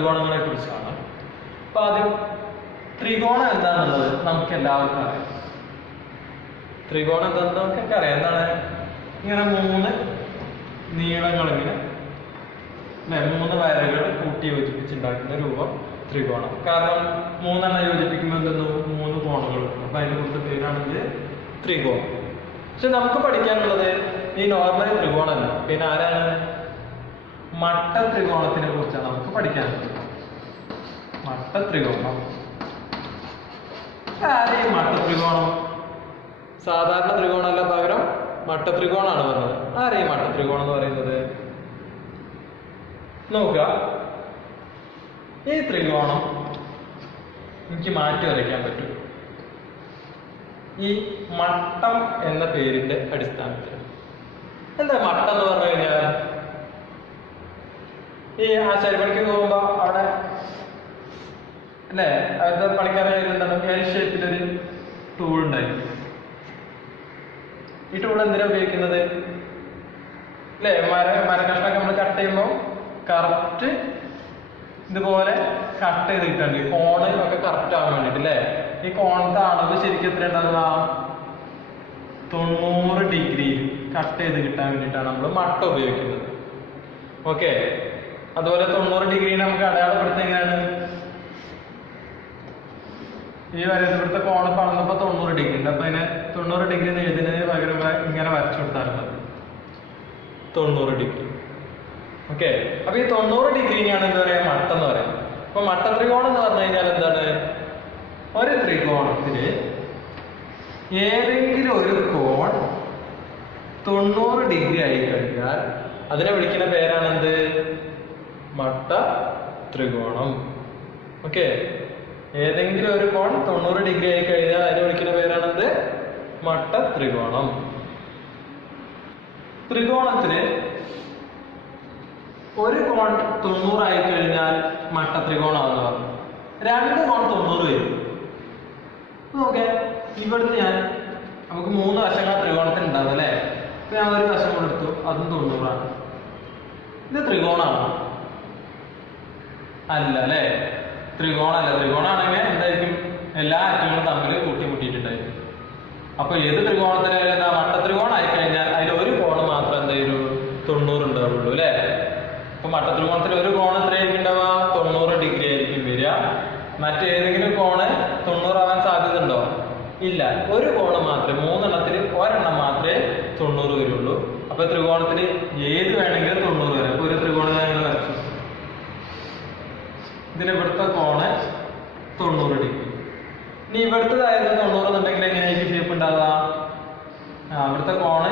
മട്ടത്രികോണങ്ങളെ കുറിച്ചാണ്. അപ്പൊ ആദ്യം ത്രികോണം എന്താണെന്നുള്ളത് നമുക്ക് എല്ലാവർക്കും അറിയാം. ത്രികോണം എന്താണെന്ന് നമുക്കൊക്കെ അറിയാം. എന്താണ്? ഇങ്ങനെ 3 നീളങ്ങളിങ്ങനെ അല്ലെ 3 വരകൾ കൂട്ടി യോജിപ്പിച്ചുണ്ടാക്കുന്ന രൂപം ത്രികോണം. കാരണം 3 യോജിപ്പിക്കുമ്പോൾ എന്തെന്നു 3 കോണുകൾ. അപ്പൊ അതിന് കൊടുത്ത പേരാണിത് ത്രികോണം. പക്ഷെ നമുക്ക് പഠിക്കാനുള്ളത് ഈ നോർമൽ ത്രികോണമല്ല, പിന്നെ ആരാണ്? മട്ട ത്രികോണത്തിനെ കുറിച്ചാണ് നമുക്ക് പഠിക്കാനുള്ളത്. മട്ട ത്രികോണം. ആരെയും മട്ട ത്രികോണം സാധാരണ ത്രികോണമല്ല, പകരം മട്ട ത്രികോണമാണ് പറഞ്ഞത്. ആരെയും മട്ട ത്രികോണം എന്ന് പറയുന്നത്? നോക്കുക, ഈ ത്രികോണം എനിക്ക് മാറ്റി വരയ്ക്കാൻ പറ്റും ഈ മട്ടം എന്ന പേരിന്റെ അടിസ്ഥാനത്തിൽ. എന്താ മട്ടം എന്ന് പറഞ്ഞു കഴിഞ്ഞാൽ, ഈ ആശാരിപ്പണിക്ക് പോകുമ്പോ അവിടെ അല്ലെ അവിടുത്തെ പണിക്കാരുടെ എന്താണ് എൽ ഷേപ്പിലൊരു ടൂൾ ഉണ്ടായിരിക്കും. ഈ ടൂൾ എന്തിനാ ഉപയോഗിക്കുന്നത്? അല്ലെ മരക്കഷ്ണൊക്കെ നമ്മൾ കട്ട് ചെയ്യുമ്പോൾ കറക്റ്റ് ഇതുപോലെ കട്ട് ചെയ്ത് കിട്ടാണ്ട് കോണ് ഒക്കെ കറക്റ്റ് ആവാൻ വേണ്ടിട്ട് അല്ലെ. ഈ കോണിന്റെ അളവ് ശരിക്കും എത്ര ഉണ്ടാവുക? 90 ഡിഗ്രി കട്ട് ചെയ്ത് കിട്ടാൻ വേണ്ടിയിട്ടാണ് നമ്മൾ മട്ട ഉപയോഗിക്കുന്നത്. ഓക്കെ, അതുപോലെ 90 ഡിഗ്രി നമുക്ക് അടയാളപ്പെടുത്തുക എങ്ങനെയാണ്? ഈ ഇവിടുത്തെ കോണ് പറഞ്ഞപ്പോ 90 ഡിഗ്രി ഉണ്ട്. അപ്പൊ അതിനെ 90 ഡിഗ്രി എഴുതുന്നതിന് പകരം ഇങ്ങനെ വരച്ചു കൊടുത്താൽ മതി 90 ഡിഗ്രി. ഓക്കെ, അപ്പൊ ഈ 90 ഡിഗ്രിനെയാണ് എന്താ പറയാ മട്ടം എന്ന് പറയുന്നത്. അപ്പൊ മട്ട ത്രികോണം എന്ന് പറഞ്ഞു കഴിഞ്ഞാൽ എന്താണ്? ഒരു ത്രികോണത്തിന് ഏതെങ്കിലും ഒരു കോൺ 90 ഡിഗ്രി ആയി കഴിഞ്ഞാൽ അതിനെ വിളിക്കുന്ന പേരാണെന്ത്? മട്ട ത്രികോണം. ഓക്കെ, ഏതെങ്കിലും ഒരു കോൺ 90 ഡിഗ്രി ആയി കഴിഞ്ഞാൽ അതിനെ വിളിക്കുന്ന പേരാണെന്ത്? മട്ട ത്രികോണം. ത്രികോണത്തിന് ഒരു കോൺ 90 ആയി കഴിഞ്ഞാൽ മട്ട ത്രികോണമാണെന്ന് പറഞ്ഞു. 2 കോൺ 90 വരും. ഓക്കെ, ഇവിടുന്ന് നമുക്ക് 3 വശങ്ങൾ ത്രികോണത്തിന് ഉണ്ടാവും അല്ലെ. അപ്പൊ ഞാൻ ഒരു വശം കൊടുത്തു, അതും 90ആണ്. ഇത് ത്രികോണാണോ? അല്ല അല്ലെ, ത്രികോണമല്ല. ത്രികോണാണെങ്കിൽ എന്തായിരിക്കും? എല്ലാ അറ്റങ്ങളും തമ്മിൽ കൂട്ടിമുട്ടിയിട്ടുണ്ടായിരിക്കും. അപ്പൊ ഏത് ത്രികോണത്തിനായാലും എന്താ മട്ട ത്രികോണം ആയി കഴിഞ്ഞാൽ അതിൽ ഒരു കോണ് മാത്രം എന്തായാലും 90 ഉണ്ടാവുള്ളൂ അല്ലെ. അപ്പൊ മട്ട ത്രികോണത്തിൽ ഒരു കോണ് എത്രയായിരിക്കും ഉണ്ടാവുക? 90 ഡിഗ്രി ആയിരിക്കും വരിക. മറ്റേതെങ്കിലും കോണ് 90 ആവാൻ സാധ്യത ഉണ്ടോ? ഇല്ല, ഒരു കോണ് മാത്രമേ, 3 എണ്ണത്തിൽ ഒരെണ്ണം മാത്രമേ 90 വരുള്ളൂ. അപ്പൊ ത്രികോണത്തിന് ഏത് വേണമെങ്കിലും 90 വരാം. അപ്പൊ ഒരു ത്രികോണം ഞങ്ങൾ വരച്ചു. ഇതിന് ഇവിടുത്തെ കോണ് 90 ഡിഗ്രി. ഇനി ഇവിടുത്തേതായിരുന്നു 90 എന്നുണ്ടെങ്കിൽ എങ്ങനെയായിരിക്കും ഷേപ്പ് ഉണ്ടാവുക? ഇവിടുത്തെ കോണ്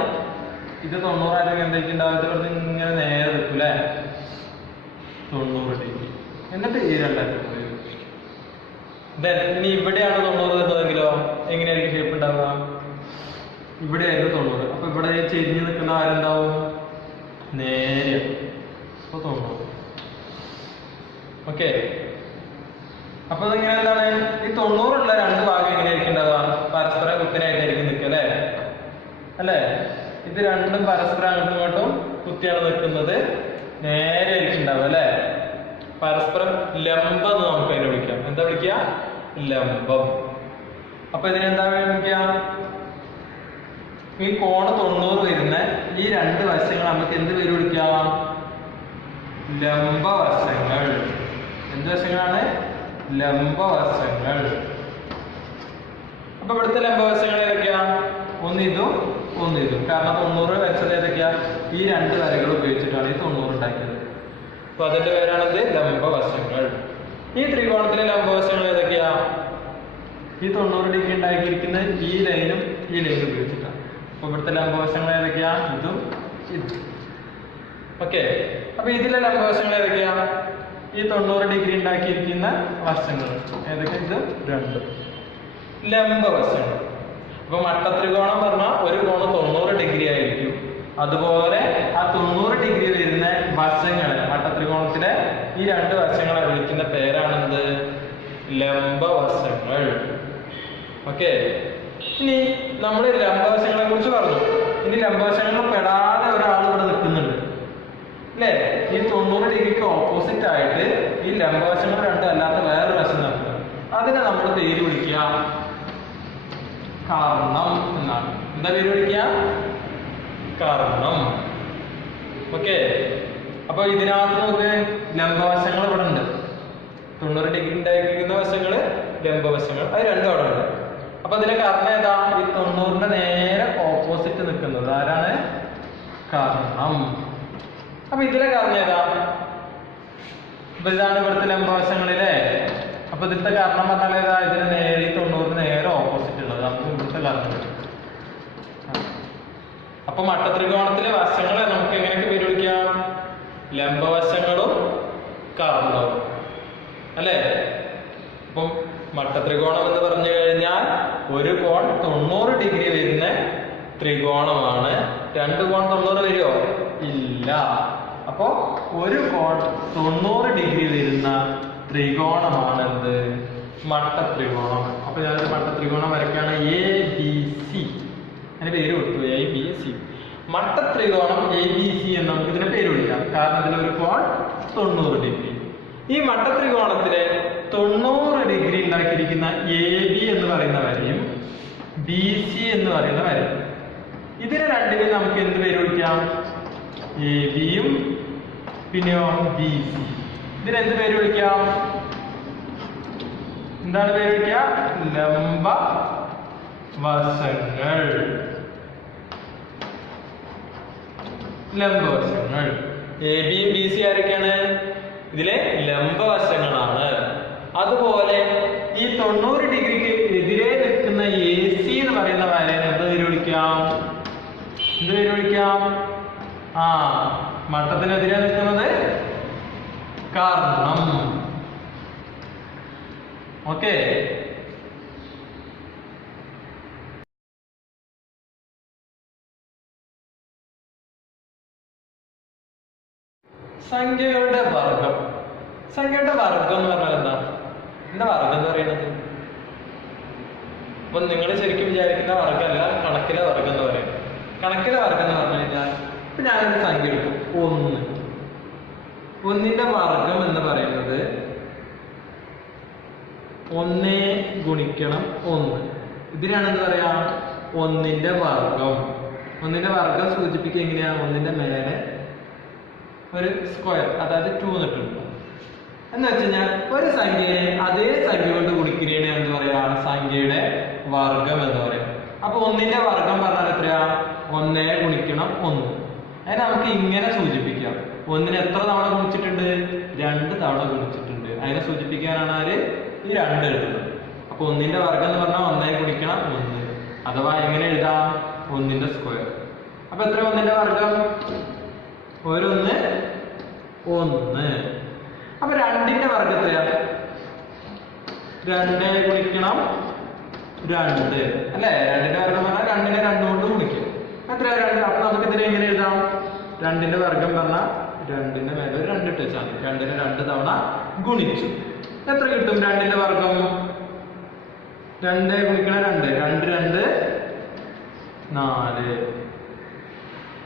ഇത് 90 ആണെങ്കിൽ എന്തായിരിക്കും ഉണ്ടാവുക? ഇവിടുത്തെ ഇങ്ങനെ നേരെ നിൽക്കും അല്ലെ 90 ഡിഗ്രി. എന്നിട്ട് ഈ 2 ഇനി ഇവിടെയാണ് 90 വരുന്നതെങ്കിലോ എങ്ങനെയായിരിക്കും ഷേപ്പ് ഉണ്ടാവുക? ഇവിടെയായിരുന്നു 90. അപ്പൊ ഇവിടെ ചെരിഞ്ഞ് നിൽക്കുന്ന ആരെന്താവും? നേരെ. അപ്പൊ 90. ഓക്കെ, അപ്പൊ ഇങ്ങനെ എന്താണ്? ഈ 90 ഉള്ള 2 ഭാഗം എങ്ങനെയായിരിക്കും ഉണ്ടാവുക? പരസ്പരം കുത്തനായിട്ടായിരിക്കും നിൽക്കുക അല്ലെ. അല്ലെ, ഇത് രണ്ടും പരസ്പരം അങ്ങോട്ടും ഇങ്ങോട്ടും കുത്തിയാണ് നിൽക്കുന്നത്. നേരെ ആയിരിക്കും ഉണ്ടാവുക അല്ലെ. പരസ്പരം ലംബം എന്ന് നമുക്ക് അതിനെ വിളിക്കാം. എന്താ വിളിക്കുക? ലംബം. അപ്പൊ ഇതിനെന്താ വിളിക്കുക? ഈ കോണ് 90 വരുന്ന ഈ 2 വശങ്ങൾ നമുക്ക് എന്ത് പേര് വിളിക്കാം? ലംബവശങ്ങൾ. എന്ത് വശങ്ങളാണ്? ലംബവശങ്ങൾ. അപ്പൊ ഇവിടുത്തെ ലംബവശങ്ങൾ ഏതൊക്കെയാ? ഒന്ന് ഇതും ഒന്ന് ഇതും. കാരണം 90 വെച്ചത് ഏതൊക്കെയാ? ഈ 2 വരകൾ ഉപയോഗിച്ചിട്ടാണ് ഈ 90 ഉണ്ടാക്കിയത്. അപ്പൊ അതിന്റെ പേരാണത് ലംബവശങ്ങൾ. ഈ ത്രികോണത്തിലെ ലംബവശങ്ങൾ ഏതൊക്കെയാ? ഈ 90 ഡിഗ്രി ഉണ്ടാക്കിയിരിക്കുന്ന ഈ ലൈനും ഈ ലൈനും ഉപയോഗിച്ചിട്ടാണ്. അപ്പൊ ഇവിടുത്തെ ലംബവശങ്ങൾ ഏതൊക്കെയാ? ഇതും ഇതും. ഓക്കെ, അപ്പൊ ഇതിലെ ലംബവശങ്ങൾ ഏതൊക്കെയാ? ഈ 90 ഡിഗ്രി ഉണ്ടാക്കിയിരിക്കുന്ന വശങ്ങൾ ഏതൊക്കെ? ഇത് 2 ലംബവശങ്ങൾ. അപ്പൊ മട്ട ത്രികോണം പറഞ്ഞാൽ ഒരു കോണ് 90 ഡിഗ്രി ആയിരിക്കും. അതുപോലെ ആ 90 ഡിഗ്രി വരുന്ന വശങ്ങളെ മട്ട ത്രികോണത്തിലെ ഈ 2 വശങ്ങളെ വിളിക്കുന്ന പേരാണെന്ത്? ലംബവശങ്ങൾ. ഓക്കെ, ഇനി നമ്മൾ ലംബവശങ്ങളെ കുറിച്ച് പറഞ്ഞു. ഇനി ലംബവശങ്ങൾ പെടാതെ ഒരാൾ ഇവിടെ നിൽക്കുന്നുണ്ട്. അല്ലേ? ഈ 90 ഡിഗ്രിക്ക് ഓപ്പോസിറ്റ് ആയിട്ട് ഈ ലംബവശങ്ങൾ രണ്ടും അല്ലാത്ത വേറൊരു വശം നടക്കുക. അതിനെ നമ്മൾ പേര് വിളിക്കുക കർണം എന്നാണ്. എന്താ പേര് വിളിക്കുക? കർണം. ഓക്കെ. അപ്പൊ ഇതിനകത്ത് നമുക്ക് ലംബവശങ്ങൾ ഇവിടെ ഉണ്ട്. 90 ഡിഗ്രി ഉണ്ടായിരിക്കുന്ന വശങ്ങള് ലംബവശങ്ങൾ, അത് രണ്ടും അവിടെ ഉണ്ട്. അപ്പൊ ഇതിലെ കർണം ഏതാ? ഈ 90ന്റെ നേരെ ഓപ്പോസിറ്റ് നിൽക്കുന്നത് ആരാണ്? കർണം. അപ്പൊ ഇതിലെ കർണം ഏതാ? അപ്പൊ ഇതാണ് ഇവിടുത്തെ ലംബവശങ്ങളിലെ. അപ്പൊ ഇതിലത്തെ കർണം പറഞ്ഞാൽ ഏതാ? ഇതിന് നേരെ 90 നേരെ ഓപ്പോസിറ്റ് ഉള്ളത് നമുക്ക് ഇവിടുത്തെ കർണം കിട്ടും. അപ്പൊ മട്ടത്രികോണത്തിലെ വശങ്ങളെ നമുക്ക് എങ്ങനെയൊക്കെ പേര് വിളിക്കാം? ലംബവശങ്ങളും കർണവും, അല്ലേ? അപ്പം മട്ടത്രികോണം എന്ന് പറഞ്ഞു കഴിഞ്ഞാൽ ഒരു കോൺ 90 ഡിഗ്രി വരുന്ന ത്രികോണമാണ്. രണ്ട് കോൺ 90 വരുമോ? ഇല്ല. അപ്പോ ഒരു കോൺ 90 ഡിഗ്രി വരുന്ന ത്രികോണമാണ് എന്ത്? മട്ടത്രികോണം. അപ്പൊ ഞാനൊരു മട്ടത്രികോണം വരയ്ക്കാണ്. ABC. അതിന് പേര് കൊടുത്തു, ABC. മട്ടത്രികോണം ABC എന്ന് നമുക്ക് ഇതിന്റെ പേര് വിളിക്കാം. കാരണം ഇതിലൊരു കോൺ 90 ഡിഗ്രി. ഈ മട്ടത്രികോണത്തിലെ 90 ഡിഗ്രി ഉണ്ടാക്കിയിരിക്കുന്ന AB എന്ന് പറയുന്ന വരയും BC എന്ന് പറയുന്ന വരയും, ഇതിനെ രണ്ടിനെയും നമുക്ക് എന്ത് പേര് വിളിക്കാം? ABയും പിന്നെയോ BC. ഇതിനെന്ത് പേര് വിളിക്കാം? എന്താണ് പേര് വിളിക്കുക? ലംബ വശങ്ങൾ. ലംബവശങ്ങൾ. ABയും BC ആരൊക്കെയാണ്? ഇതിലെ ലംബവശങ്ങളാണ്. അതുപോലെ ഈ 90 ഡിഗ്രിക്ക് എതിരെ നിൽക്കുന്ന AC എന്ന് പറയുന്ന വരയെ എന്ത് പേര് വിളിക്കാം? എന്ത് പേര് വിളിക്കാം? മട്ടത്തിനെതിരെ നിൽക്കുന്നത് കർണം. ഓക്കെ. സംഖ്യകളുടെ വർഗം. സംഖ്യയുടെ വർഗം എന്ന് പറഞ്ഞാൽ എന്താ? എന്താ വർഗം എന്ന് പറയുന്നത്? അപ്പൊ നിങ്ങൾ ശരിക്കും വിചാരിക്കുന്ന വർഗമല്ല കണക്കിലെ വർഗം എന്ന് പറയുന്നത്. കണക്കിലെ വർഗം എന്ന് പറഞ്ഞു കഴിഞ്ഞാൽ ഇപ്പൊ ഞാനൊരു സംഖ്യ എടുക്കും 1. 1ന്റെ വർഗം എന്ന് പറയുന്നത് 1 ഗുണിക്കണം 1. ഇതിനാണ് എന്താ പറയാ? 1ന്റെ വർഗം. 1ന്റെ വർഗം സൂചിപ്പിക്കുക എങ്ങനെയാ? 1ന്റെ മേലെ ഒരു സ്ക്വയർ, അതായത് 2 എന്നിട്ടുണ്ട്. എന്ന് വെച്ച് കഴിഞ്ഞാൽ ഒരു സംഖ്യയെ അതേ സംഖ്യ കൊണ്ട് ഗുണിക്കുന്നതിനെ എന്ത് പറയാ? സംഖ്യയുടെ വർഗം എന്ന് പറയാം. അപ്പൊ 1ന്റെ വർഗം പറഞ്ഞാൽ എത്രയാ? 1 ഗുണിക്കണം 1. അതിനെ നമുക്ക് ഇങ്ങനെ സൂചിപ്പിക്കാം. 1നെ എത്ര തവണ ഗുണിച്ചിട്ടുണ്ട്? 2 തവണ ഗുണിച്ചിട്ടുണ്ട്. അതിനെ സൂചിപ്പിക്കാനാണ് ആര് ഈ 2 എഴുതുന്നത്. അപ്പൊ 1ന്റെ വർഗം എന്ന് പറഞ്ഞാൽ 1 ഗുണിക്കണം 1. അഥവാ എങ്ങനെ എഴുതാം? 1ന്റെ സ്ക്വയർ. അപ്പൊ എത്ര 1ന്റെ വർഗം? 1 1. അപ്പൊ 2ന്റെ വർഗം എത്രയാ? 2 ഗുണിക്കണം 2, അല്ലെ? 2ന്റെ വർഗം പറഞ്ഞാൽ 2നെ 2 കൊണ്ട് ഗുണിക്കും. എത്രയാ? 2. അപ്പൊ നമുക്ക് ഇതിനെ എങ്ങനെ എഴുതാം? 2ന്റെ വർഗം പറഞ്ഞാൽ 2ന്റെ മേലെ ഒരു 2 ഇട്ട് വെച്ചാൽ 2നെ 2 തവണ ഗുണിച്ചു. എത്ര കിട്ടും 2ന്റെ വർഗം? 2 ഗുണിക്കണം 2, 2 2 4.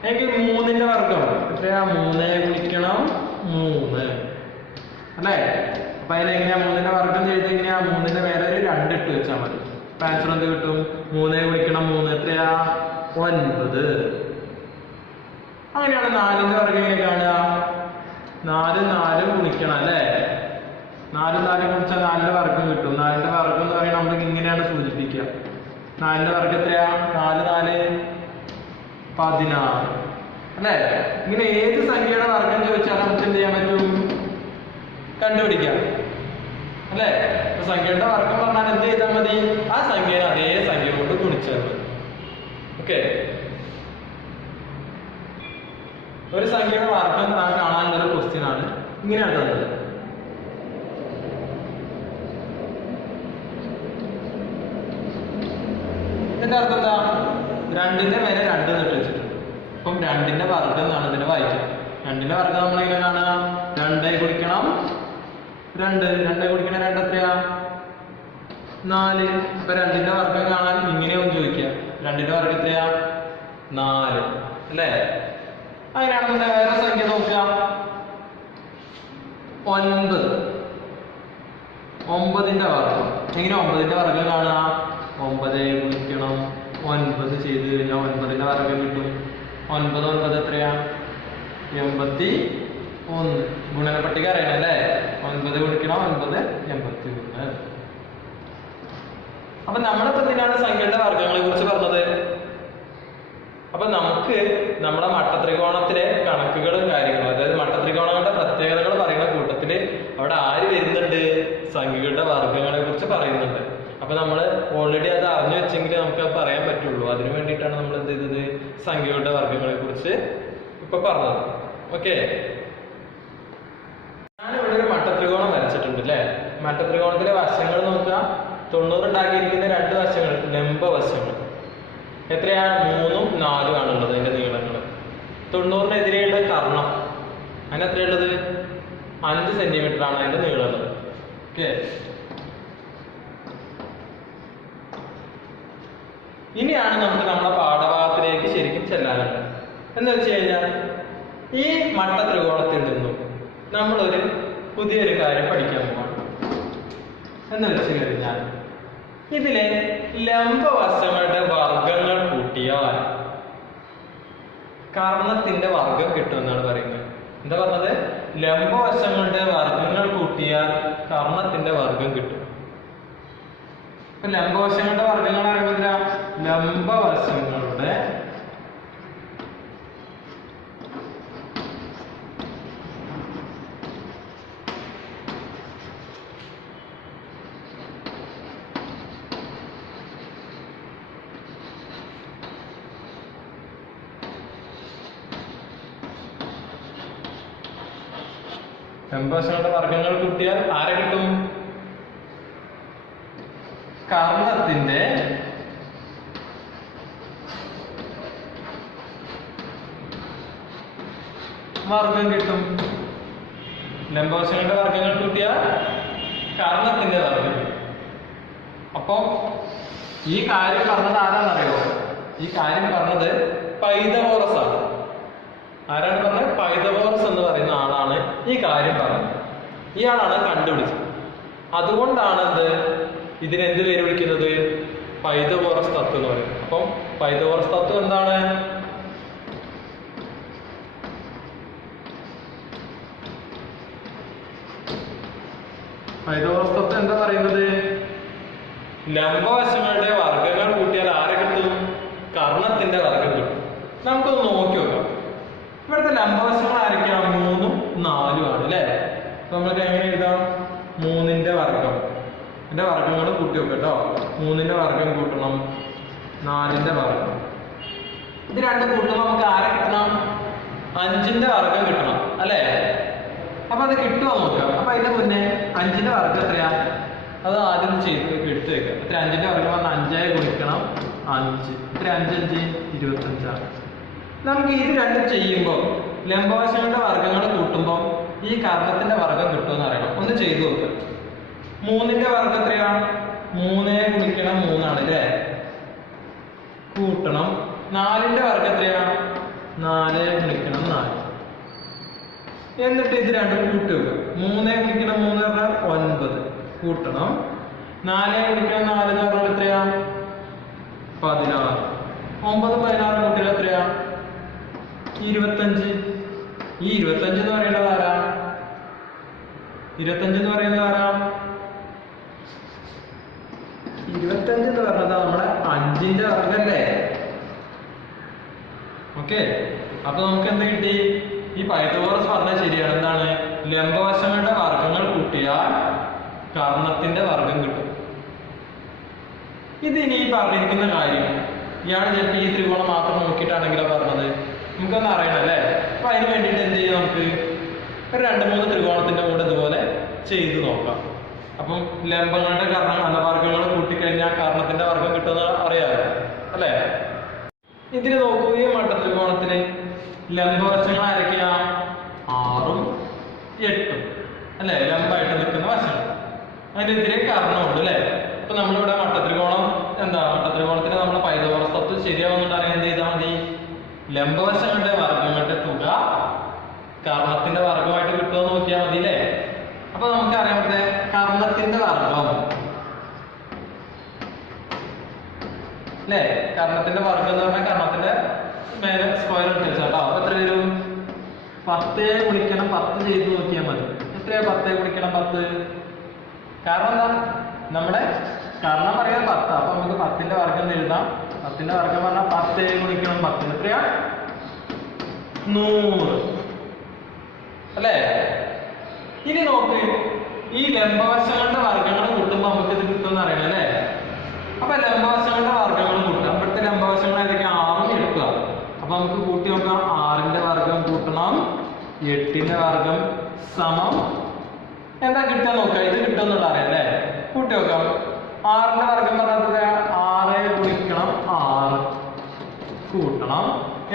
എങ്കിൽ 3ന്റെ വർഗം എത്രയാ? 3 ഗുണിക്കണം 3, അല്ലേ? അപ്പൊ അതിലെങ്ങനെയാ 3ന്റെ വർഗം എഴുതി? എങ്ങനെയാ? 3ന്റെ മേലെ ഒരു 2 ഇട്ട് വെച്ചാൽ മതി. ആൻസർ എന്ത് കിട്ടും? 3 ഗുണിക്കണം 3 എത്രയാ? 9. അങ്ങനെയാണ് 4ന്റെ വർഗം എങ്ങനെ കാണുക? 4 4 ഗുണിക്കണം, അല്ലേ? 4 4 ഗുണിച്ചാൽ 4ന്റെ വർഗം കിട്ടും. 4ന്റെ വർഗം എന്ന് പറയുന്നത് നമ്മൾ ഇങ്ങനെയാണ് സൂചിപ്പിക്കുക. 4ന്റെ വർഗം എത്രയാ? 4 4 16, അല്ലേ? ഇങ്ങനെ ഏത് സംഖ്യയുടെ വർഗം ചോദിച്ചാൽ നമുക്ക് എന്ത് ചെയ്യാൻ പറ്റും? കണ്ടുപിടിക്കാം, അല്ലേ? അപ്പൊ സംഖ്യയുടെ വർഗം പറഞ്ഞാൽ എന്ത് ചെയ്താൽ മതി? ആ സംഖ്യയെ അതേ സംഖ്യ കൊണ്ട് ഗുണിച്ചാൽ മതി. ഓക്കെ. ഒരു സംഖ്യയുടെ വർഗം കാണാനുള്ള ക്വസ്റ്റ്യൻ ആണ്. ഇങ്ങനെയാണ് തന്നത്. ഇതിന്റെ അർത്ഥം എന്താ? 2ന്റെ മേലെ 2 നിട്ട് വെച്ചിട്ടുണ്ട്. അപ്പം 2ന്റെ വർഗം എന്നാണ് ഇതിനെ വായിക്കുക. 2ന്റെ വർഗം നമ്മൾ എങ്ങനെ കാണുക? 2 ഗുണിക്കണം 2, 2 ഗുണിക്കണം 2 എത്രയാ? 4. അപ്പൊ 2ന്റെ വർഗം കാണാൻ ഇങ്ങനെയൊന്നും ചോദിക്കുക. 2ന്റെ വർഗം എത്രയാ? 4, അല്ലേ? അതിനാണെന്നുണ്ടെങ്കിൽ വേറെ സംഖ്യ നോക്കുക. 9. 9ന്റെ വർഗം. എങ്ങനെ 9ന്റെ വർഗം കാണാം? 9 ഗുണിക്കണം 9 ചെയ്ത് കഴിഞ്ഞാൽ 9ന്റെ വർഗം കിട്ടും. 9 9 എത്രയാ? 81. ഗുണന പട്ടിക അറിയണം അല്ലേ? 9 ഗുണിക്കണം 9 81. അപ്പൊ നമ്മളിപ്പോ എന്തിനാണ് സംഖ്യയുടെ വർഗങ്ങളെ കുറിച്ച് പറഞ്ഞത്? അപ്പൊ നമുക്ക് നമ്മുടെ മട്ടത്രികോണത്തിലെ കണക്കുകളും കാര്യങ്ങളും, അതായത് മട്ടത്രികോണങ്ങളുടെ പ്രത്യേകതകൾ പറയുന്ന കൂട്ടത്തില് അവിടെ ആര് വരുന്നുണ്ട്? സംഖ്യകളുടെ വർഗങ്ങളെ കുറിച്ച് പറയുന്നുണ്ട്. അപ്പൊ നമ്മൾ ഓൾറെഡി അത് അറിഞ്ഞു വെച്ചെങ്കിൽ നമുക്ക് അത് പറയാൻ പറ്റുള്ളൂ. അതിനു വേണ്ടിയിട്ടാണ് നമ്മൾ എന്ത് ചെയ്തത്? സംഖ്യകളുടെ വർഗങ്ങളെ കുറിച്ച് ഇപ്പൊ പറഞ്ഞത്. ഓക്കെ, ഞാനിവിടെ ഒരു മട്ടത്രികോണം വരച്ചിട്ടുണ്ട് അല്ലെ. മട്ടത്രികോണത്തിലെ വശങ്ങൾ നോക്കുക. 90 ഉണ്ടാക്കിയിരിക്കുന്ന 2 വശങ്ങൾ ലംബ വശങ്ങൾ എത്രയാ? 3ഉം 4ഉം ആണുള്ളത്. അതിന്റെ നീളങ്ങൾ 90-നെതിരെയുള്ള കർണം അതിന് എത്രയുള്ളത്? 5 സെന്റിമീറ്റർ ആണ് അതിന്റെ നീളമുള്ളത്. ഓക്കെ, ഇനിയാണ് നമുക്ക് നമ്മുടെ പാഠഭാഗത്തിലേക്ക് ശരിക്കും ചെല്ലാനുള്ളത്. എന്താ വെച്ച് കഴിഞ്ഞാൽ ഈ മട്ടത്രികോണത്തിൽ നിന്നും നമ്മളൊരു പുതിയൊരു കാര്യം പഠിക്കാൻ പോവാണ്. എന്ന് വെച്ച് കഴിഞ്ഞാൽ ഇതിലെ ലംബവശങ്ങളുടെ വർഗങ്ങൾ കൂട്ടിയാൽ കർണത്തിന്റെ വർഗം കിട്ടുമെന്നാണ് പറയുന്നത്. എന്താ പറഞ്ഞത്? ലംബവശങ്ങളുടെ വർഗങ്ങൾ കൂട്ടിയാൽ കർണത്തിന്റെ വർഗം കിട്ടും. ഇപ്പൊ ലംബവശങ്ങളുടെ വർഗങ്ങൾ അറിയുന്നില്ല. ലംബവശങ്ങളുടെ ലംബവശങ്ങളുടെ വർഗങ്ങൾ കൂട്ടിയാൽ ആരെ കിട്ടും? കർണത്തിന്റെ വർഗം കിട്ടും. ലംബവശങ്ങളുടെ വർഗങ്ങൾ കൂട്ടിയാൽ കർണത്തിന്റെ വർഗം കിട്ടും. അപ്പൊ ഈ കാര്യം പറഞ്ഞത് ആരാന്നറിയോ? ഈ കാര്യം പറഞ്ഞത് പൈതഗോറസ് ആണ്. ആരാണ് പറഞ്ഞത്? പൈതഗോറസ് എന്ന് പറയുന്ന ആളാണ് ഈ കാര്യം പറഞ്ഞത്. ഇയാളാണ് കണ്ടുപിടിച്ചത്. അതുകൊണ്ടാണ് എന്ത് ഇതിനെന്ത് പേര് വിളിക്കുന്നത്? പൈതഗോറസ് തത്വം എന്ന് പറയുന്നത്. അപ്പം പൈതഗോറസ് തത്വം എന്താണ്? പൈതഗോറസ് തത്വം എന്താ പറയുന്നത്? ലംബവശങ്ങളുടെ വർഗങ്ങൾ കൂട്ടിയാൽ ആരെ കിട്ടും? കർണത്തിന്റെ വർഗം കിട്ടും. നമുക്കൊന്ന് നോക്കി നോക്കാം. ഇവിടുത്തെ ലംബവശങ്ങൾ ആരൊക്കെയാണ്? 3ഉം 4ഉം ആണ് അല്ലെ. അപ്പൊ നമുക്ക് എങ്ങനെ എഴുതാം? 3ന്റെ വർഗം. എന്റെ വർഗങ്ങൾ കൂട്ടി വെക്കാം കേട്ടോ. 3ന്റെ വർഗം കൂട്ടണം 4ന്റെ വർഗം. ഇത് രണ്ടും കൂട്ടുമ്പോൾ നമുക്ക് ആരെ കിട്ടണം? 5ന്റെ വർഗം കിട്ടണം അല്ലെ. അപ്പൊ അത് കിട്ടുമോ നോക്കാം. അപ്പൊ അതിന്റെ മുന്നേ 5ന്റെ വർഗം എത്രയാ? അത് ആദ്യം ചെയ്ത് എടുത്തു വെക്കാം. എത്ര? 5ന്റെ വർഗം പറഞ്ഞാൽ 5 ഗുണിക്കണം 5. എത്ര? 5 5 25. നമുക്ക് ഇത് രണ്ടും ചെയ്യുമ്പോൾ ലംബവശങ്ങളുടെ വർഗങ്ങൾ കൂട്ടുമ്പോൾ ഈ കർണത്തിന്റെ വർഗം കിട്ടുമെന്ന് അറിയണം. ഒന്ന് ചെയ്തു നോക്കുക. 3ന്റെ വർഗം എത്രയാ? 3 ഗുണിക്കണം 3 ആണ് അല്ലേ. കൂട്ടണം 4ന്റെ വർഗം എത്രയാ? 4 ഗുണിക്കണം 4. എന്നിട്ട് ഇത് രണ്ടും കൂട്ടി വെക്കുക. 3 ഗുണിക്കണം 3 പറഞ്ഞാൽ 9. കൂട്ടണം 4 ഗുണിക്കണം 4 എന്ന് പറഞ്ഞാൽ എത്രയാ? 16. 9 16 കൂട്ടിയാൽ എത്രയാ? 25. ഈ 25 എന്ന് പറയുന്നത് ആരാ? 25 എന്ന് പറയുന്നത് ആരാ? 25 എന്ന് പറഞ്ഞത് നമ്മുടെ 5ന്റെ വർഗല്ലേ. ഓക്കെ, അപ്പൊ നമുക്ക് എന്ത് കിട്ടി? ഈ പൈതഗോറസ് പറഞ്ഞത് ശരിയാണ്. എന്താണ്? ലംബവശങ്ങളുടെ വർഗങ്ങൾ കൂട്ടിയാൽ കർണത്തിന്റെ വർഗം കിട്ടും. ഇതിനി ഈ പറഞ്ഞിരിക്കുന്ന കാര്യം ഇയാൾ ചിലപ്പോൾ ഈ ത്രികോണം മാത്രം നോക്കിയിട്ടാണെങ്കിലോ പറഞ്ഞത് നമുക്കൊന്ന് അറിയണം അല്ലേ. അപ്പൊ അതിന് വേണ്ടിയിട്ട് എന്ത് ചെയ്യാം? നമുക്ക് ഒരു 2-3 ത്രികോണത്തിന്റെ കൂടെ ഇതുപോലെ ചെയ്തു നോക്കാം. അപ്പം ലംബങ്ങളുടെ വർഗങ്ങൾ കൂട്ടിക്കഴിഞ്ഞാൽ കർണത്തിന്റെ വർഗം കിട്ടുമെന്ന് അറിയാമല്ലോ അല്ലേ. ഇതിന് നോക്കൂ. ഈ മട്ടത്രികോണത്തിന് ലംബവശങ്ങൾ ആരൊക്കെയാ? 6ഉം 8ഉം അല്ലെ. ലംബമായിട്ട് നിൽക്കുന്ന വശങ്ങൾ. അതിനെതിരെ കർണമുണ്ട് അല്ലെ. അപ്പൊ നമ്മളിവിടെ മട്ടത്രികോണം മട്ടത്രികോണത്തിന് നമ്മൾ പൈതഗോറസ് തത്വം ശരിയാവുന്നുണ്ടാണെങ്കിൽ എന്ത് ചെയ്താൽ മതി? ലംബവശങ്ങളുടെ വർഗങ്ങളുടെ തുക കർണത്തിന്റെ വർഗമായിട്ട് കിട്ടുമെന്ന് നോക്കിയാൽ മതി അല്ലേ. അല്ലേ? കർണത്തിന്റെ വർഗം എന്ന് പറഞ്ഞാൽ കർണത്തിന്റെ മേലെ സ്ക്വയർ എടുത്ത് വെച്ചാട്ടോ. അപ്പൊ എത്ര വരും? 10 ഗുണിക്കണം 10 ചെയ്ത് നോക്കിയാൽ മതി. എത്രയാ 10 ഗുണിക്കണം 10? കാരണം എന്താ? നമ്മുടെ കർണം പറയാൻ 10. അപ്പൊ നമുക്ക് 10ന്റെ വർഗം എഴുതാം. 10ന്റെ വർഗം പറഞ്ഞാൽ 10 ഗുണിക്കണം 10 എത്രയാ? 100 അല്ലേ? ഇനി നോക്ക്, ഈ ലംബവശങ്ങളുടെ വർഗങ്ങൾ കൂട്ടുമ്പോൾ നമുക്ക് ഇത് കിട്ടുമെന്ന് അറിയണം അല്ലേ? അപ്പൊ ലംബവശങ്ങളുടെ വർഗങ്ങൾ കൂട്ടുക. ഇവിടുത്തെ ലംബവശങ്ങൾ ഏതൊക്കെ? 6 എടുക്കുക. അപ്പൊ നമുക്ക് കൂട്ടി നോക്കാം. 6ന്റെ വർഗം കൂട്ടണം 8ന്റെ വർഗം സമം എന്താ കിട്ടുക നോക്കാം. ഇത് കിട്ടുമെന്നുള്ള അറിയാം അല്ലേ? കൂട്ടി നോക്കാം. 6ന്റെ വർഗം പറഞ്ഞാൽ 6 ഗുണിക്കണം 6 കൂട്ടണം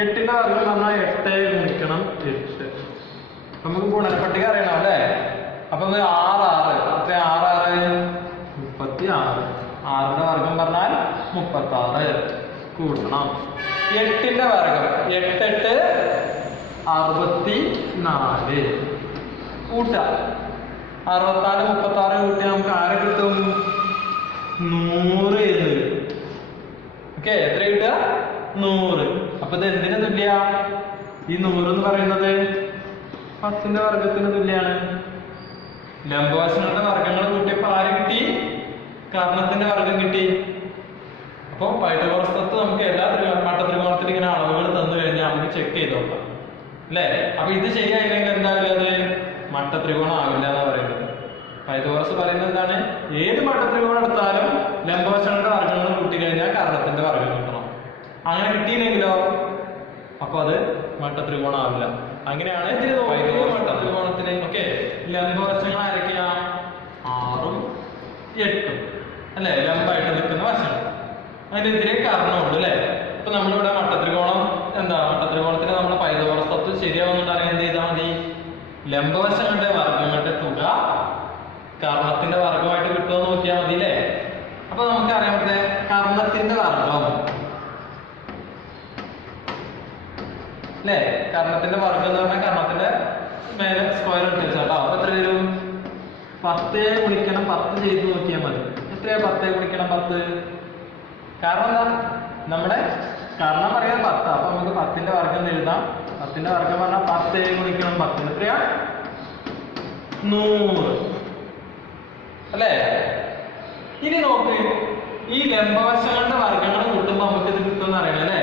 8ന്റെ വർഗം പറഞ്ഞാൽ 8 ഗുണിക്കണം 8. നമുക്ക് ഗുണനപ്പട്ടിക അറിയണം അല്ലേ? അപ്പൊ 6 എത്ര? 6 36. 6ന്റെ വർഗം പറഞ്ഞാൽ 36 കൂട്ടണം 8ന്റെ വർഗം 8 64 കൂട്ട 64 36 കൂട്ടി നമുക്ക് ആരെ കിട്ടും? 100 എന്ന് കിട്ടും. ഓക്കെ, എത്ര കിട്ടുക? 100. അപ്പൊ ഇത് എന്തിനു തുല്യ? ഈ 100 എന്ന് പറയുന്നത് 10ന്റെ വർഗത്തിന് തുല്യാണ്. ലംബവശങ്ങളുടെ വർഗങ്ങൾ കൂട്ടിയപ്പോ ആര് കിട്ടി? കർണത്തിന്റെ വർഗം കിട്ടി. അപ്പൊ പൈതഗോറസ് തത്വം നമുക്ക് എല്ലാ മട്ടത്രികോണത്തിൽ ഇങ്ങനെ അളവുകൾ തന്നു കഴിഞ്ഞാൽ നമുക്ക് ചെക്ക് ചെയ്ത് നോക്കാം അല്ലേ? അപ്പൊ ഇത് ശരിയായില്ലെങ്കിൽ എന്താവില്ല? അത് മട്ടത്രികോണം ആവില്ല എന്നാ പറയുന്നത്. പൈതഗോറസ് പറയുന്നത് എന്താണ്? ഏത് മട്ടത്രികോണം എടുത്താലും ലംബവശങ്ങളുടെ വർഗങ്ങൾ കൂട്ടി കഴിഞ്ഞാൽ കർണത്തിന്റെ വർഗം കിട്ടണം. അങ്ങനെ കിട്ടിയില്ലെങ്കിലോ അപ്പൊ അത് മട്ടത്രികോണം ആവില്ല. അങ്ങനെയാണ് ഇതിന് മട്ടത്രികോണത്തിന്. ഓക്കെ, ലംബവശങ്ങൾ ആരൊക്കെയാ? 6ഉം 8ഉം അല്ലെ? ലംബമായിട്ട് നിൽക്കുന്ന വശങ്ങൾ. അതിനെതിരെ കർണമുണ്ട് അല്ലെ? അപ്പൊ നമ്മളിവിടെ മട്ടത്രികോണം എന്താ? മട്ടത്രികോണത്തിന് നമ്മുടെ പൈതഗോറസ് തത്വം ശരിയാവുന്നുണ്ടാണെങ്കിൽ എന്ത് ചെയ്താൽ മതി? ലംബവശങ്ങളുടെ വർഗങ്ങളുടെ തുക കർണത്തിന്റെ വർഗമായിട്ട് കിട്ടുമെന്ന് നോക്കിയാൽ മതി അല്ലേ? അപ്പൊ നമുക്ക് അറിയാൻ പറ്റേ കർണത്തിന്റെ വർഗം അല്ലേ? കർണത്തിന്റെ വർഗം എന്ന് പറഞ്ഞാൽ കർണത്തിന്റെ മേലെ സ്ക്വയർ എടുത്ത് വെച്ചാട്ടോ. അപ്പൊ എത്ര വരും? 10 ഗുണിക്കണം 10 ചെയ്ത് നോക്കിയാൽ മതി. എത്രയാ 10 ഗുണിക്കണം 10? കാരണം എന്താ? നമ്മുടെ കർണം പറയാൻ 10. അപ്പൊ നമുക്ക് 10ന്റെ വർഗം എഴുതാം. 10ന്റെ വർഗം പറഞ്ഞാൽ 10 ഗുണിക്കണം 10 എത്രയാ? 100 അല്ലേ? ഇനി നോക്ക്, ഈ ലംബവശങ്ങളുടെ വർഗങ്ങൾ കൂട്ടുമ്പോൾ നമുക്ക് ഇത് കിട്ടുമെന്ന് അറിയണം അല്ലേ?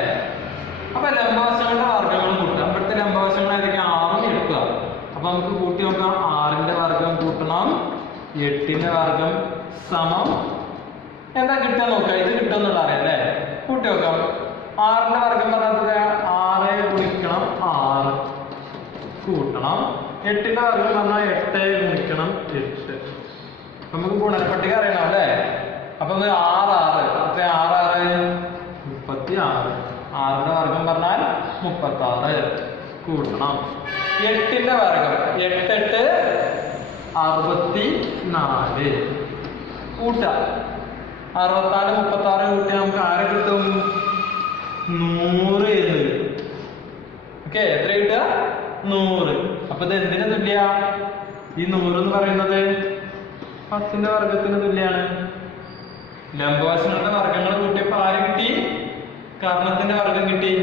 അപ്പൊ ലംബവശങ്ങളുടെ വർഗങ്ങൾ കൂട്ടാം. ഇവിടുത്തെ ലംബവശങ്ങൾ ഏതൊക്കെ? 6 എടുക്കുക. അപ്പൊ നമുക്ക് കൂട്ടി നോക്കാം. 6ന്റെ വർഗം കൂട്ടണം 8ന്റെ വർഗം സമം എന്താ കിട്ടുക നോക്കാം. ഇത് കിട്ടുമെന്നുള്ള അറിയാം അല്ലേ? കൂട്ടി നോക്കാം. 6ന്റെ വർഗം പറഞ്ഞാൽ 6 ഗുണിക്കണം 6 കൂട്ടണം 8ന്റെ വർഗം പറഞ്ഞാൽ 8 ഗുണിക്കണം 8. നമുക്ക് ഗുണനപ്പട്ടിക അറിയണം അല്ലേ? അപ്പൊ 6 എത്ര? 6 36. 6ന്റെ വർഗം പറഞ്ഞാൽ 36 കൂട്ടണം 8ന്റെ വർഗം 8 64 കൂട്ട 64 36 കൂട്ടി നമുക്ക് ആരെ കിട്ടും? 100 എന്ന് കിട്ടും. ഓക്കെ, എത്ര കിട്ടുക? 100. അപ്പൊ ഇത് എന്തിനു തുല്യ? ഈ 100 എന്ന് പറയുന്നത് 10ന്റെ വർഗത്തിന് തുല്യാണ്. ലംബവശങ്ങളുടെ വർഗങ്ങൾ കൂട്ടിയപ്പോ ആര് കിട്ടി? കർണത്തിന്റെ വർഗം കിട്ടി.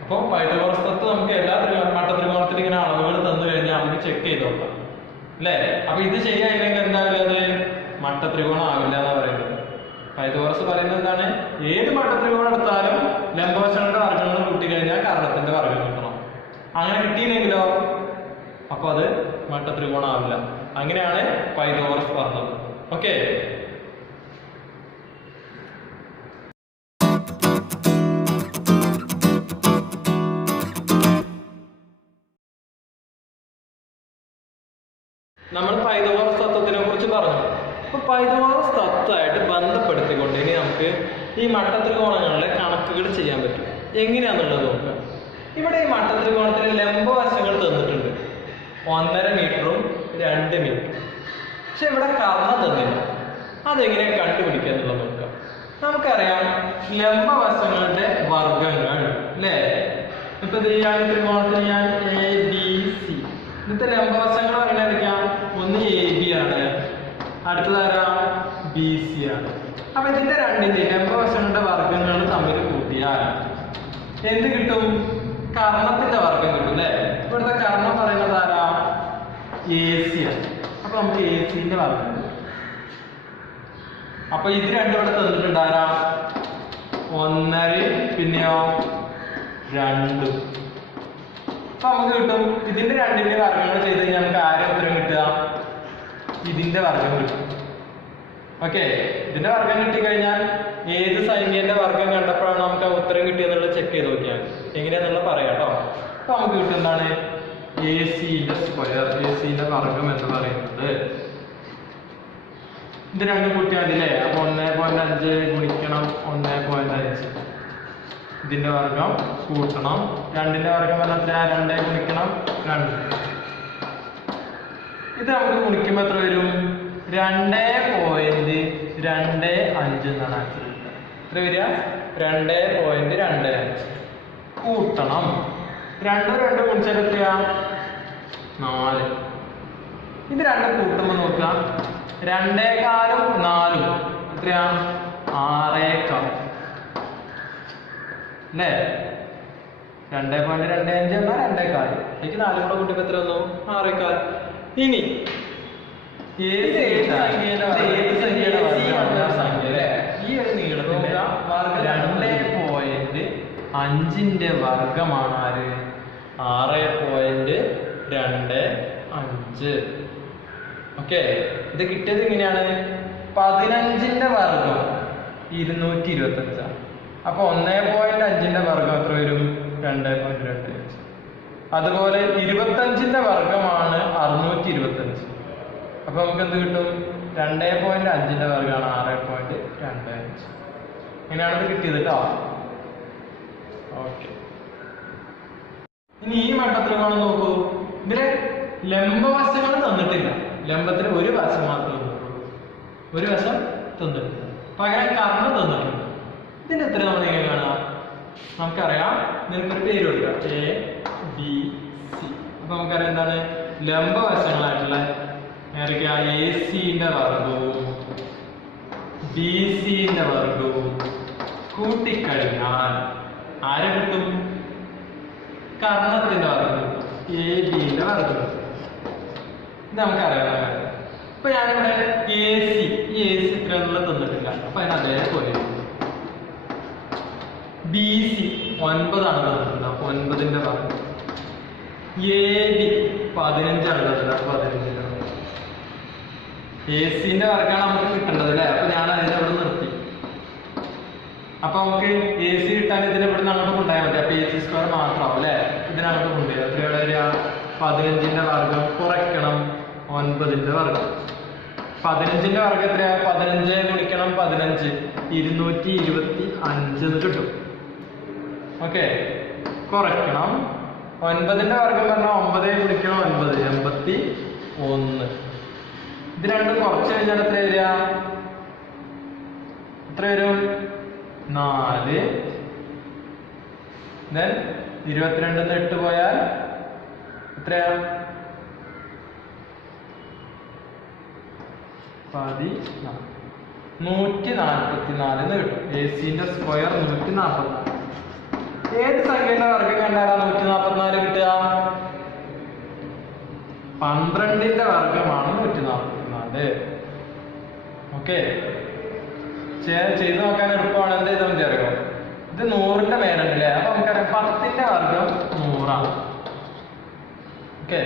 അപ്പൊ പൈതഗോറസ് തത്വം നമുക്ക് എല്ലാ മട്ടത്രികോണത്തിൽ ഇങ്ങനെ അളവുകൾ തന്നു കഴിഞ്ഞാൽ നമുക്ക് ചെക്ക് ചെയ്ത് നോക്കാം അല്ലേ? അപ്പൊ ഇത് ശരിയായില്ലെങ്കിൽ എന്താവില്ല? അത് മട്ടത്രികോണം ആവില്ല എന്നാ പറയുന്നത്. പൈതഗോറസ് പറയുന്നത് എന്താണ്? ഏത് മട്ടത്രികോണം എടുത്താലും ലംബവശങ്ങളുടെ വർഗങ്ങൾ കൂട്ടി കഴിഞ്ഞാൽ കർണത്തിന്റെ വർഗം കിട്ടണം. അങ്ങനെ കിട്ടിയില്ലെങ്കിലോ അപ്പൊ അത് മട്ടത്രികോണം ആവില്ല. അങ്ങനെയാണ് പൈതഗോറസ് പറഞ്ഞത്. ഓക്കെ, നമ്മൾ പൈതഗോറസ് തത്വത്തിനെ കുറിച്ച് പറഞ്ഞു. അപ്പൊ പൈതഗോറസ് തത്വമായിട്ട് ബന്ധപ്പെടുത്തിക്കൊണ്ട് ഇനി നമുക്ക് ഈ മട്ടത്രികോണങ്ങളിലെ കണക്കുകൾ ചെയ്യാൻ പറ്റും. എങ്ങനെയാന്നുള്ളത് നോക്കാം. ഇവിടെ ഈ മട്ടത്രികോണത്തിന് ലംബവശങ്ങൾ തന്നിട്ടുണ്ട്. 1.5 മീറ്ററും 2 മീറ്ററും. പക്ഷെ ഇവിടെ കർണം തന്നില്ല. അതെങ്ങനെയാ കണ്ടുപിടിക്കുക എന്നുള്ളത് നോക്കാം. നമുക്കറിയാം ലംബവശങ്ങളുടെ വർഗങ്ങൾ അല്ലേ? ഇപ്പൊ ഈ ത്രികോണത്തിന് ഞാൻ ABC. ഇന്നത്തെ ലംബവശങ്ങൾ പറയുന്നതായിരിക്കാം. ഒന്ന് AB ആണ്, അടുത്തതാരാ? BC ആണ്. അപ്പൊ ഇതിന്റെ രണ്ടിന്റെ ലംബവശങ്ങളുടെ വർഗം എന്ത് കിട്ടും? കർണത്തിന്റെ വർഗം കിട്ടും അല്ലെ. ഇവിടുത്തെ കർണം പറയുന്നത് ആരാ? AC ആണ്. അപ്പൊ നമുക്ക് AC ന്റെ വർഗം കിട്ടും. അപ്പൊ ഇത് രണ്ടും ഇവിടെ തന്നിട്ടുണ്ട് ആരാ? 1.5 പിന്നെയോ 2. അപ്പൊ നമുക്ക് കിട്ടും ഇതിന്റെ രണ്ടിന്റെ വർഗങ്ങൾ ചെയ്ത് കഴിഞ്ഞാൽ നമുക്ക് ആരെ ഉത്തരം കിട്ടുക? ഇതിന്റെ വർഗം കിട്ടും. ഓക്കെ, ഇതിന്റെ വർഗം കിട്ടിക്കഴിഞ്ഞാൽ ഏത് സംഖ്യന്റെ വർഗം കണ്ടപ്പോഴാണ് നമുക്ക് ആ ഉത്തരം കിട്ടിയെന്നുള്ളത് ചെക്ക് ചെയ്ത് നോക്കിയാൽ എങ്ങനെയാന്നുള്ള പറയാം കേട്ടോ. അപ്പൊ നമുക്ക് കിട്ടുന്നതാണ് AC-ന്റെ സ്ക്വയർ, AC-ന്റെ വർഗം എന്ന് പറയുന്നത്. ഇത് രണ്ടും കൂട്ടിയാൽ മതില്ലേ? അപ്പൊ 1.5 ഗുണിക്കണം 1.5, ഇതിന്റെ വർഗം കൂട്ടണം 2ന്റെ വർഗം പറഞ്ഞാൽ 2 ഗുണിക്കണം 2. ഇത് നമുക്ക് ഗുണിക്കുമ്പോൾ എത്ര വരും? 2.25 എന്നാണ് ആൻസർ കിട്ടുക. എത്ര വരിക? 2.25 കൂട്ടണം 2 ഗുണിച്ചാൽ എത്രയാ? 4. ഇത് രണ്ടും കൂട്ടുമ്പോൾ നോക്കുക, 2.25 4 എത്രയാ? 6.25 അല്ലേ? 2.25 എന്നാൽ 2.25. എനിക്ക് 4 കൂടെ കൂട്ടിയപ്പോൾ എത്ര വന്നു? 6.25. ഇനി ഏത് സംഖ്യയുടെ സംഖ്യ അല്ലേ? ഈ ഒരു നീളത്തിന്റെ 2.5ന്റെ വർഗമാണ് ആര്? 6.25. ഓക്കെ, ഇത് കിട്ടിയത് ഇങ്ങനെയാണ്. 15ന്റെ വർഗം 225. അപ്പൊ 1.5ന്റെ വർഗം എത്ര വരും? 2.25. അതുപോലെ 25ന്റെ വർഗമാണ് 625. അപ്പൊ നമുക്ക് എന്ത് കിട്ടും? 2.5ന്റെ വർഗമാണ് 6.25. ഇങ്ങനെയാണത് കിട്ടിയത് കേട്ടോ. ഓക്കെ, ഇനി ഈ മട്ടത്രികോണം നോക്കൂ. ഇതിന് ലംബവശങ്ങൾ തന്നിട്ടില്ല. ലംബത്തിന് ഒരു വശം മാത്രമേ തന്നിട്ടുള്ളൂ, ഒരു വശം തന്നിട്ടില്ല. പകരം കർണം തന്നിട്ടുണ്ട്. ഇതിന്റെ എത്ര നമ്മൾ എങ്ങനെ കാണാം? നമുക്കറിയാം, നിനക്കൊരു പേര് കൊടുക്കാം, ABC. അപ്പൊ നമുക്കറിയാം എന്താണ് ലംബവശങ്ങളായിട്ടുള്ള AC-ന്റെ വർഗവും BC-ന്റെ വർഗവും കൂട്ടിക്കഴിഞ്ഞാൽ ആരെ കിട്ടും? കർണത്തിന്റെ വർഗം കിട്ടും, AB-ന്റെ വർഗം കിട്ടും. ഇത് നമുക്കറിയാവുന്ന കാര്യം. ഇപ്പൊ ഞാനിവിടെ AC ഇത്രയൊന്നും തന്നിട്ടില്ല. അപ്പൊ അതിന് അതേപോലെ BC 9 ആണ് തന്നിട്ടുണ്ട്. അപ്പൊ 9ന്റെ വർഗം. AB 15 ആണ് തന്നിട്ടുണ്ട്. 15ന്റെ വർഗം. AC-ന്റെ വർഗമാണ് നമുക്ക് കിട്ടേണ്ടത് അല്ലേ? അപ്പൊ ഞാൻ അതിനെ ഇവിടെ നിർത്തി. അപ്പൊ നമുക്ക് AC കിട്ടാൻ ഇതിനെ ഇവിടെ നിന്ന് അങ്ങോട്ട് കൊണ്ടുപോയാൽ മതി. അപ്പൊ AC സ്ക്വയർ മാത്രമാവും അല്ലെ? ഇതിനങ്ങോട്ട് കൊണ്ടുപോയി എത്രയുടെ വരിക? 15ന്റെ വർഗം കുറയ്ക്കണം 9ന്റെ വർഗം. 15ന്റെ വർഗം എത്രയാ? 15 ഗുണിക്കണം 15 225 എന്ന് കിട്ടും. ഓക്കെ, കുറയ്ക്കണം 9ന്റെ വർഗം പറഞ്ഞാൽ 9 ഗുണിക്കണം 9 81. ഇത് രണ്ടും കുറച്ച് കഴിഞ്ഞാൽ എത്ര വരിക? എത്ര വരും? 4. 22 8 പോയാൽ എത്രയാ? 144 എന്ന് കിട്ടും. AC-ന്റെ സ്ക്വയർ 144. ഏത് സംഖ്യയുടെ വർഗം കണ്ടാലാ 144 കിട്ടുക? 12ന്റെ വർഗമാണ് 144. ഓക്കെ, ചെയ്ത് നോക്കാൻ എളുപ്പമാണ്. എന്ത് ചെയ്താൽ മതി അറിയോ? ഇത് 100ന്റെ മേലുണ്ടല്ലേ? അപ്പൊ നമുക്കറിയാം 10ന്റെ വർഗം 100ആണ്. ഓക്കെ,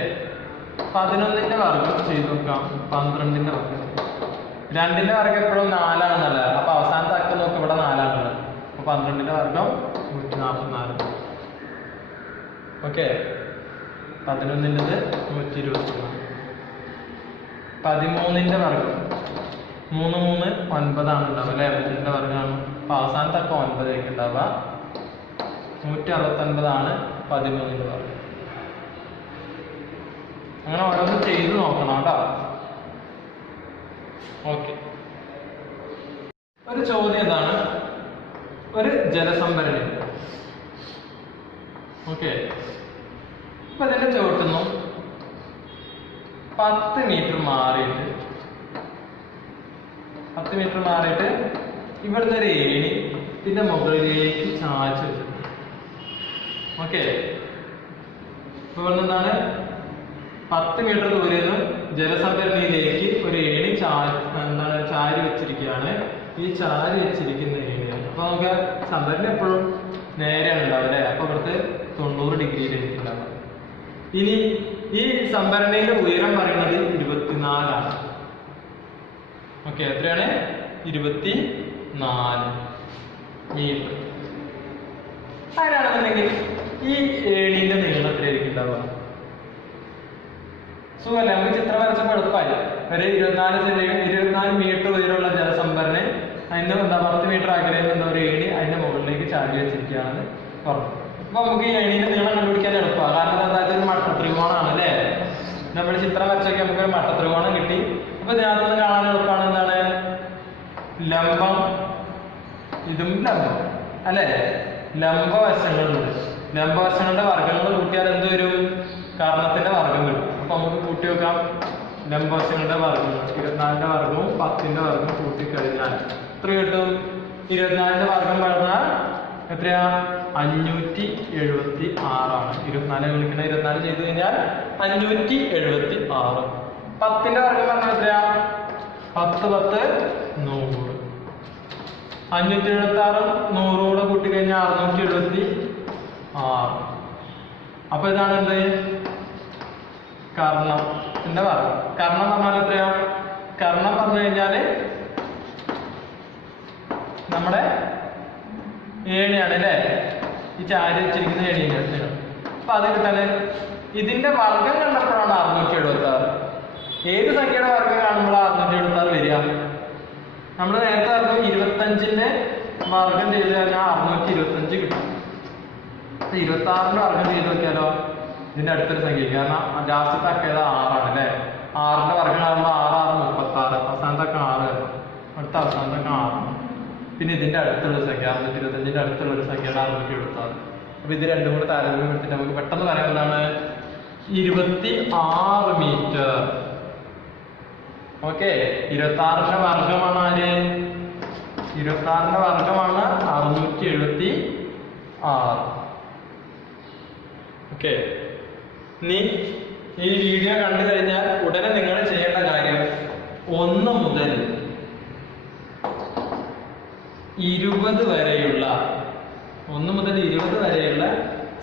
11ന്റെ വർഗം ചെയ്ത് നോക്കാം. 12ന്റെ വർഗം. 2ന്റെ വർഗം എപ്പോഴും 4ആണെന്നല്ല. അപ്പൊ അവസാനത്തെ അക്കം നോക്കാം, ഇവിടെ 4ആണുള്ളത്. അപ്പൊ 12ന്റെ വർഗം 144. ഓക്കെ, 11ൻ്റെത് 124. 13ന്റെ വർഗം 3 3 9 ആണ് ഉണ്ടാവുക അല്ലെ? 3ന്റെ വർഗമാണ്. അപ്പൊ അവസാനത്തെ അക്കം 9 ആയിരിക്കും ഉണ്ടാവുക. 169 13ന്റെ വർഗം. അങ്ങനെ ഓരോന്നും ചെയ്ത് നോക്കണം കേട്ടോ. ഓക്കെ, ഒരു ചോദ്യം എന്താണ്? ഒരു ജലസംഭരണി. ഓക്കെ, അപ്പൊ ഇതിന്റെ ചുവട്ടുന്നു 10 മീറ്റർ മാറിയിട്ട് ഇവിടുന്ന് ഒരു ഏണി ഇതിന്റെ മുകളിലേക്ക് ചാച്ചു വെച്ചിട്ടുണ്ട്. ഓക്കെ, ഇപ്പൊ എന്താണ് 10 മീറ്റർ ദൂരെ നിന്ന് ജലസംഭരണിയിലേക്ക് ഒരു ഏണി ചാരി വെച്ചിരിക്കുകയാണ്. ഈ ചാരി വെച്ചിരിക്കുന്ന ഏണിയാണ്. അപ്പൊ നമുക്ക് സംഭരണി എപ്പോഴും നേരെയാണ് ഉണ്ടാവുക അല്ലെ. അപ്പൊ ഇവിടുത്തെ 90 ഡിഗ്രിയിലേക്ക് ഉണ്ടാവുക. ഇനി ഈ സംഭരണിയുടെ ഉയരം പറയുന്നത് 24ആണ്. ഓക്കെ, എത്രയാണ്? 24 മീറ്റർ. അങ്ങനെയാണെന്നുണ്ടെങ്കിൽ ഈ ഏണിന്റെ നീളം എത്രയായിരിക്കും ഉണ്ടാവുക? സുഖമല്ലേ, നമുക്ക് ചിത്രം വരച്ചപ്പോൾ എളുപ്പമായി. ഒരു 24 മീറ്റർ ഉയരമുള്ള ജലസംഭരണി, അതിന്റെ 10 മീറ്റർ അകലെയുള്ള ഒരു ഏണി അതിന്റെ മുകളിലേക്ക് ചാടി വെച്ചിരിക്കുകയാണെന്ന് പറഞ്ഞു. അപ്പൊ നമുക്ക് ഈ ഏണിന്റെ നീളം കണ്ടുപിടിക്കാൻ എളുപ്പമാണ്. കാരണം എന്താ, ഒരു മട്ടത്രികോണാണ് അല്ലേ. നമ്മൾ ചിത്രം വരച്ചൊക്കെ നമുക്ക് ഒരു മട്ടത്രികോണം കിട്ടി. അപ്പൊ ഇതിനകത്ത് നിന്ന് കാണാൻ എളുപ്പമാണ് എന്താണ്, ലംബം ഇതും ലംബം അല്ലെ. ലംബവശങ്ങളുണ്ട്. ലംബവശങ്ങളുടെ വർഗ്ഗങ്ങൾ കൂട്ടിയാൽ എന്ത് വരും? കർണത്തിന്റെ വർഗ്ഗം വരും. അപ്പൊ നമുക്ക് കൂട്ടി വെക്കാം. ലംബവശങ്ങളുടെ വർഗ്ഗങ്ങൾ 24ന്റെ വർഗ്ഗവും 10ന്റെ വർഗ്ഗവും കൂട്ടിക്കഴിഞ്ഞാൽ എത്ര കിട്ടും? 24ന്റെ വർഗ്ഗം പറഞ്ഞാൽ എത്രയാ? 576ആണ്. 24 വിളിക്കുന്ന 24 ചെയ്ത് കഴിഞ്ഞാൽ 576. 10ന്റെ വർഗ്ഗം പറഞ്ഞാൽ എത്രയാ? 10 10 100. 576 100 കൂടെ കൂട്ടിക്കഴിഞ്ഞാൽ 676. അപ്പൊ ഇതാണ് എന്ത്? കർണത്തിന്റെ വർഗ്ഗം. കർണം പറഞ്ഞാൽ എത്രയാ? കർണം പറഞ്ഞു കഴിഞ്ഞാല് നമ്മുടെ ഏണിയാണ് അല്ലേ. ഈ ചാരി വെച്ചിരിക്കുന്ന ഏണിയാണ്. അപ്പൊ അത് കിട്ടാന് ഇതിന്റെ വർഗ്ഗം കണ്ടപ്പോഴാണ് 676. ഏത് സംഖ്യയുടെ വർഗ്ഗം കാണുമ്പോഴാണ് 676 വരിക? നമ്മൾ നേരത്തെ പറഞ്ഞു 25ന്റെ വർഗ്ഗം ചെയ്ത് കഴിഞ്ഞാൽ 625 കിട്ടും. 26ന്റെ വർഗ്ഗം ചെയ്ത് നോക്കിയാലോ ഇതിന്റെ അടുത്തൊരു സംഖ്യ. കാരണം ലാസ്റ്റത്തെ അക്കേത് 6 ആണ് അല്ലെ. 6ന്റെ വർഗ്ഗം ആകുമ്പോൾ 6 36. അവസാനത്തൊക്കെ 6 അടുത്ത അവസാനത്തൊക്കെ 6. പിന്നെ ഇതിന്റെ അടുത്തുള്ള സംഖ്യ 625ന്റെ അടുത്തുള്ള ഒരു സംഖ്യയാണ് 676. അപ്പൊ ഇത് രണ്ടും കൂടെ താരതമ്യം എടുത്തിട്ട് നമുക്ക് പെട്ടെന്ന് പറയാൻ എന്താണ്? 26 മീറ്റർ. ഓക്കെ, 26ന്റെ വർഗ്ഗമാണ് ആര്? 26ന്റെ വർഗ്ഗമാണ് 676. ഓക്കെ, ഇനി ഈ വീഡിയോ കണ്ടു കഴിഞ്ഞാൽ ഉടനെ നിങ്ങൾ ചെയ്യേണ്ട കാര്യം 1 മുതൽ 20 വരെയുള്ള 1 മുതൽ 20 വരെയുള്ള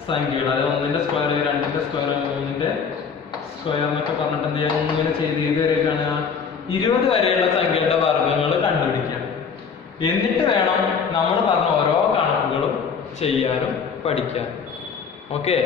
സംഖ്യകൾ, അതായത് 1ന്റെ സ്ക്വയർ, 2ന്റെ സ്ക്വയർ, 3ന്റെ സ്ക്വയർ എന്നൊക്കെ പറഞ്ഞിട്ട് എന്ത് ചെയ്യാൻ ഇങ്ങനെ ചെയ്ത് വരെ കാണുക. 20 വരെയുള്ള സംഖ്യയുടെ വർഗ്ഗങ്ങൾ കണ്ടുപിടിക്കുക. എന്നിട്ട് വേണം നമ്മൾ പറഞ്ഞ ഓരോ കണക്കുകളും ചെയ്യാനും പഠിക്കാൻ. ഓക്കെ.